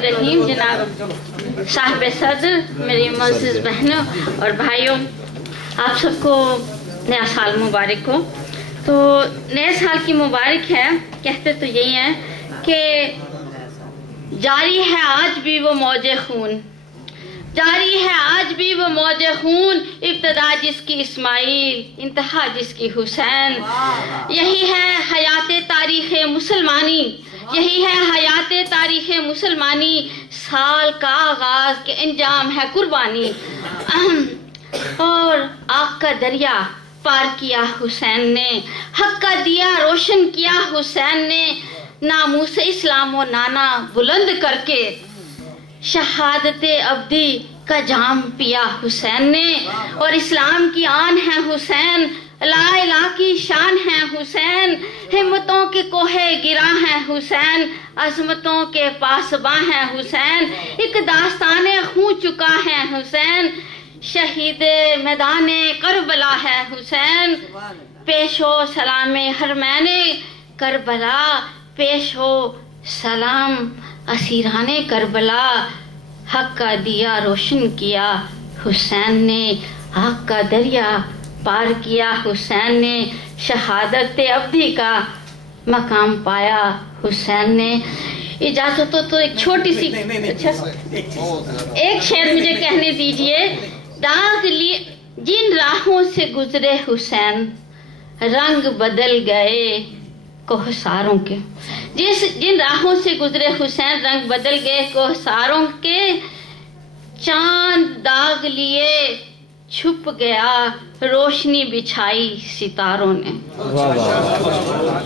रहीम जनाब साहिब सदर, मेरी मुअज़्ज़िज़ बहनों और भाइयों, आप सबको नया साल मुबारक हो। तो नए साल की मुबारक है, कहते तो यही हैं कि जारी है आज भी वो मौजे खून, जारी है आज भी वो मौजे खून, इब्तदा जिसकी इस्माइल इंतहा जिसकी हुसैन। यही है हयात तारीख़ मुसलमानी, यही है हयात तारीख़ मुसलमानी, साल का आगाज़ के अंजाम है कुर्बानी। और आग का दरिया पार किया हुसैन ने, हक का दिया रोशन किया हुसैन ने, नामूस इस्लाम व नाना बुलंद करके शहादत अब्दी का जाम पिया हुसैन ने। और इस्लाम की आन है हुसैन, ला इलाहा की शान है हुसैन, हिम्मतों के कोहे गिरा है हुसैन, अज़मतों के पासबां है हुसैन, एक दास्ताने खू चुका है हुसैन, शहीद मैदाने करबला है हुसैन। पेश हो सलाम हरमैने करबला, पेश हो सलाम असीराने करबला, हक का दिया रोशन किया हुसैन ने, आग का दरिया पार किया हुसैन ने, शहादत अब्दी का मकाम पाया हुसैन ने। इजाजत हो तो एक छोटी सी अच्छा एक शेर मुझे कहने दीजिए। दाग लिए जिन राहों से गुजरे हुसैन, रंग बदल गए कोहसारों के, जिन राहों से गुजरे हुसैन रंग बदल गए कोहसारों के, चांद दाग लिए छुप गया रोशनी बिछाई सितारों ने।